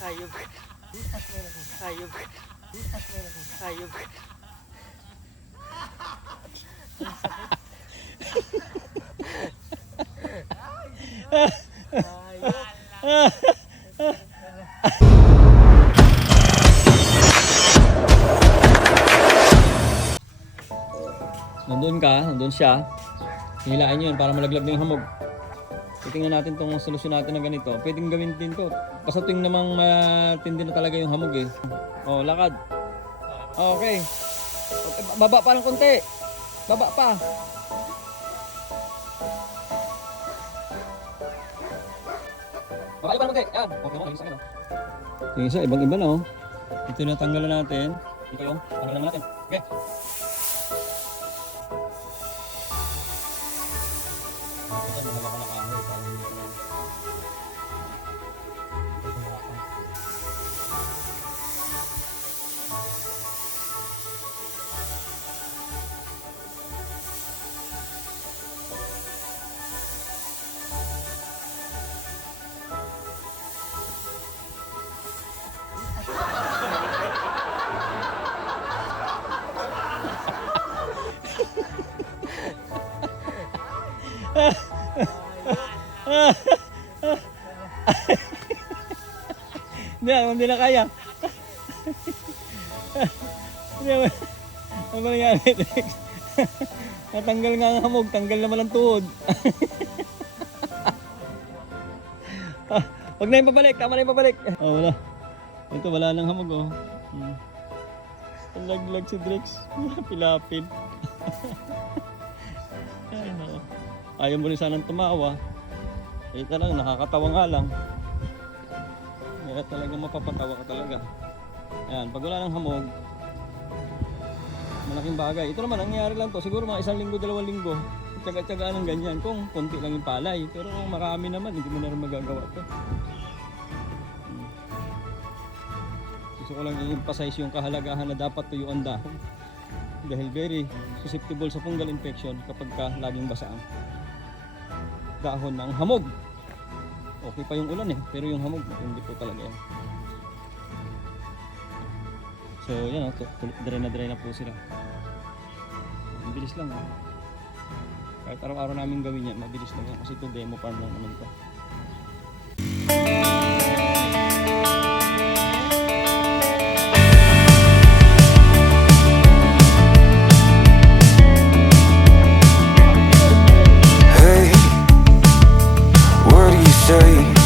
Hayop. Hayop. Hayop. Nandun ka, nandun siya. Hilain nyo yun para malaglag na yung hamog. Titingnan natin tong solusyon natin na ganito. Pwedeng gawin din to. Basta tuwing namang matindi na talaga yung hamog eh. Oh, lakad. Okay. Baba pa ng konti. Baba pa. Baba pa ng konti. Yan. Okay, okay. Isa. Yung isa, ibang iba na oh. Ito na tanggalan natin. Ito yung, naman natin. Okay. Ito, mahal ako na kahoy. Ako. Hindi, ako hindi na kaya. Hindi, ano ano ba nangyari? Rex? Natanggal nga ang hamog, tanggal naman ang tuhod. ah, wag na yung pabalik, tama na yung pabalik. Oh, wala. Ito, wala nang hamog, oh. Hmm. Laglag si Drex. Pilapil. Ay, nako. Ayaw mo rin sanang tumawa. Eh, talagang nakakatawa nga lang. Kaya talaga mapapatawa ka talaga. Ayan, pag wala ng hamog, malaking bagay. Ito naman, nangyari lang to. Siguro mga isang linggo, dalawang linggo. Tsaga-tsaga ng ganyan. Kung konti lang yung palay. Pero kung marami naman, hindi mo na rin magagawa to. Gusto ko lang i-emphasize yung kahalagahan na dapat tuyuan dahon. Dahil very susceptible sa fungal infection kapag ka laging basa ang dahon ng hamog. Okay pa yung ulan eh, pero yung hamog, hindi po talaga yan. So yan, oh, dry na dry na po sila. Ang bilis lang. Oh. Kahit araw-araw namin gawin yan, mabilis lang yan. Kasi ito demo farm lang naman ito. street